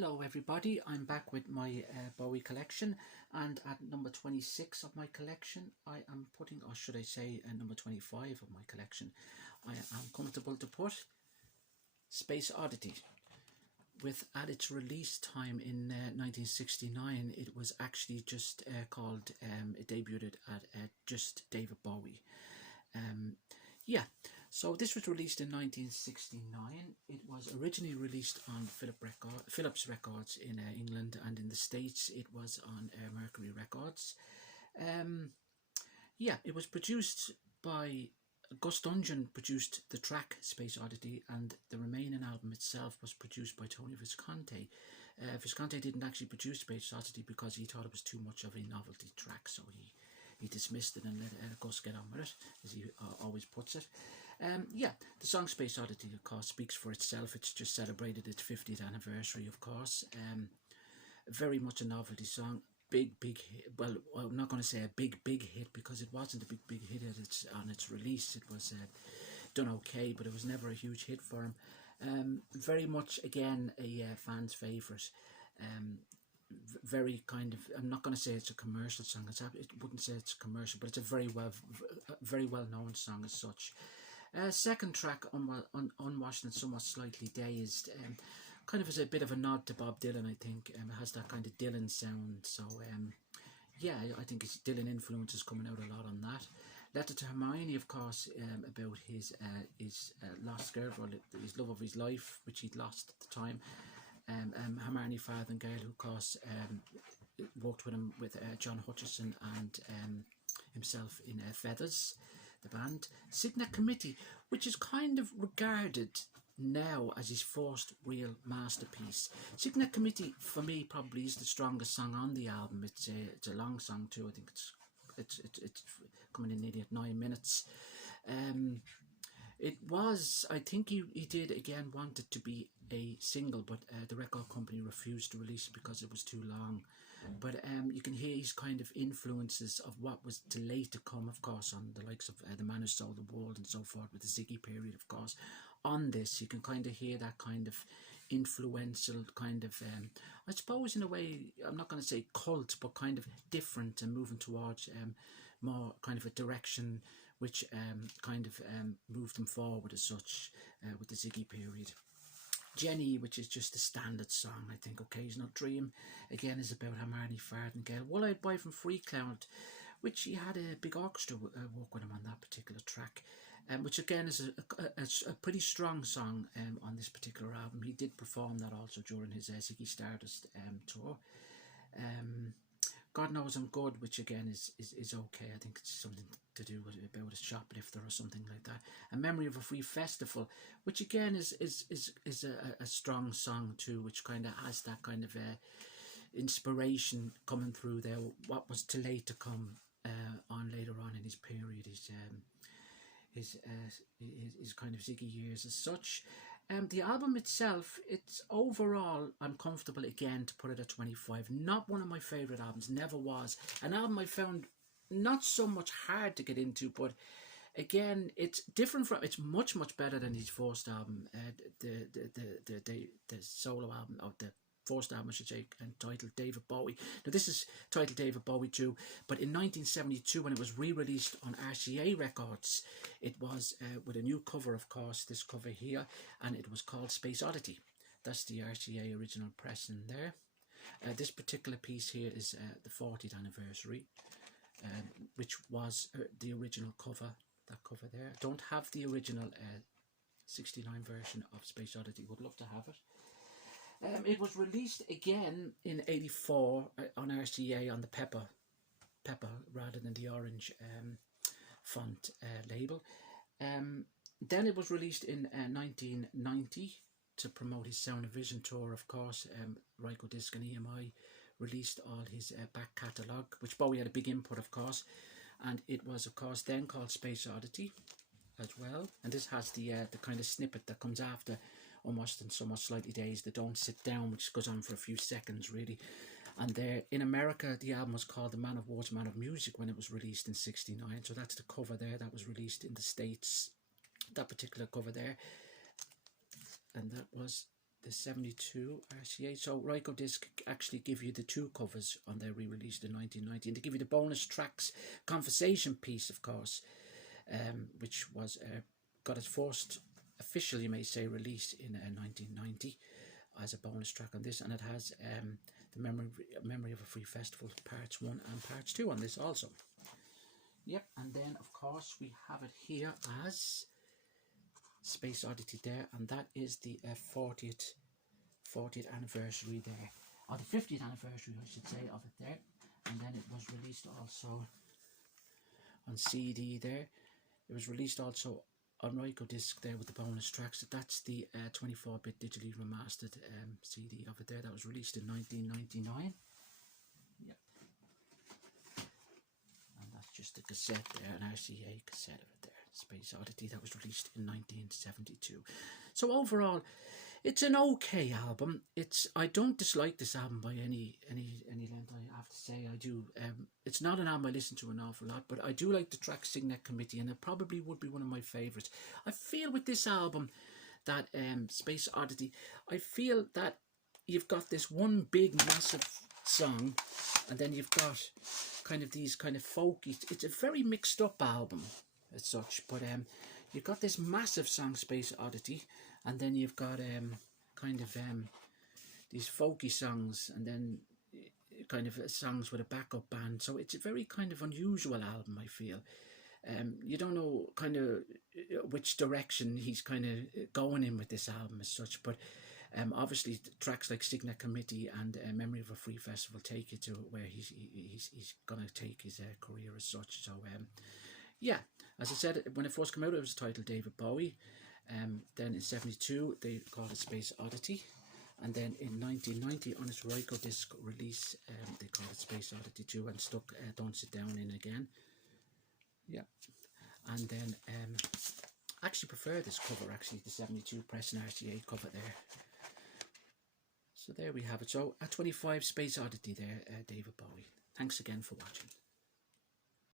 Hello everybody, I'm back with my Bowie collection, and at number 26 of my collection I am putting, or should I say number 25 of my collection, I am comfortable to put Space Oddity. At its release time in 1969, it was actually just called, it debuted at just David Bowie. Yeah, so this was released in 1969. It was originally released on Philips Records in England, and in the States it was on Mercury Records. Yeah, it was produced by Gus Dungeon, produced the track Space Oddity, and the remaining album itself was produced by Tony Visconti. Visconti didn't actually produce Space Oddity because he thought it was too much of a novelty track, so he dismissed it and let Gus get on with it, as he always puts it. Yeah, the song Space Oddity, of course, speaks for itself. It's just celebrated its 50th anniversary, of course. Very much a novelty song. Big hit. Well, I'm not going to say a big hit, because it wasn't a big hit on its release. It was done okay, but it was never a huge hit for him. Very much, again, a fan's favourite. Very kind of, I'm not going to say it's a commercial song. It wouldn't say it's commercial, but it's a very well known song as such. Second track, Unwashed and Somewhat Slightly Dazed, kind of is a bit of a nod to Bob Dylan, I think. It has that kind of Dylan sound, so yeah, I think his Dylan influence is coming out a lot on that. Letter to Hermione, of course, about his lost girlfriend, his love of his life, which he'd lost at the time. Hermione Farthingale, who of course worked with him with John Hutchison and himself in Feathers, the band. Signet Committee, which is kind of regarded now as his first real masterpiece. Signet Committee, for me, probably is the strongest song on the album. It's a long song too. I think it's coming in nearly at 9 minutes. It was, I think he did again want it to be a single, but the record company refused to release it because it was too long. But you can hear his kind of influences of what was to later come, of course, on the likes of The Man Who Sold the World and so forth, with the Ziggy period, of course. On this, you can kind of hear that kind of influential kind of, I suppose in a way, I'm not going to say cult, but kind of different and moving towards more kind of a direction which kind of moved them forward as such with the Ziggy period. Jenny, which is just a standard song, I think. Occasional Dream, again, is about Hermione Farthingale. One-Eyed Boy from Free Cloud, which he had a big orchestra work with him on that particular track, which again is a pretty strong song on this particular album. He did perform that also during his Ziggy Stardust tour. God Knows I'm Good, which again is okay. I think it's something to do with about a shoplifter or something like that. A Memory of a Free Festival, which again is a strong song too, which kind of has that kind of inspiration coming through there. What was to later come on later on in his period, his kind of Ziggy years as such. The album itself, it's overall, I'm comfortable again to put it at 25. Not one of my favourite albums, never was. An album I found not so much hard to get into, but again, it's different from, it's much better than his first album, the solo album, of the first album, I should say, entitled David Bowie. Now this is titled David Bowie too, but in 1972, when it was re-released on RCA Records, it was with a new cover, of course, this cover here, and it was called Space Oddity. That's the RCA original press in there. This particular piece here is the 40th anniversary, which was the original cover, that cover there. I don't have the original 69 version of Space Oddity, would love to have it. It was released again in '84 on RCA on the Pepper rather than the orange font label. Then it was released in 1990 to promote his Sound and Vision tour, of course. Rykodisc and EMI released all his back catalogue, which Bowie had a big input, of course. And it was, of course, then called Space Oddity as well. And this has the kind of snippet that comes after Unwashed and Somewhat Slightly Dazed, the Don't Sit Down, which goes on for a few seconds really. And there in America, the album was called The Man of Words, Man of Music when it was released in '69. So that's the cover there that was released in the States, that particular cover there. And that was the 72 RCA. So Ryko Disc actually give you the two covers on their re-release in 1990, and they give you the bonus tracks conversation piece, of course, which was got its first official, you may say, release in 1990 as a bonus track on this, and it has the memory of a Free Festival parts 1 and parts 2 on this also. Yep, and then of course we have it here as Space Oddity there, and that is the 40th anniversary there, or the 50th anniversary I should say of it there, and then it was released also on CD there. It was released also on Ryko Disc there with the bonus tracks. That's the 24-bit digitally remastered CD of it there. That was released in 1999. Yep. And that's just the cassette there, an RCA cassette of it there. Space Oddity, that was released in 1972. So overall, it's an okay album. I don't dislike this album by any length, I have to say. I do. It's not an album I listen to an awful lot, but I do like the track Signet Committee, and it probably would be one of my favourites. I feel with this album that Space Oddity, I feel that you've got this one big massive song, and then you've got kind of these kind of folky. It's a very mixed up album as such, but you've got this massive song Space Oddity, and then you've got kind of these folky songs, and then kind of songs with a backup band. So it's a very kind of unusual album, I feel. You don't know kind of which direction he's kind of going in with this album as such, but obviously tracks like Signet Committee and Memory of a Free Festival take you to where he's gonna take his career as such. So yeah, as I said, when it first came out, it was titled David Bowie. Then in 72, they called it Space Oddity. And then in 1990, on its Ryko Disc release, they called it Space Oddity 2 and stuck Don't Sit Down in again. Yeah. And then I actually prefer this cover, actually, the 72 press and RCA cover there. So there we have it. So at 25, Space Oddity there, David Bowie. Thanks again for watching.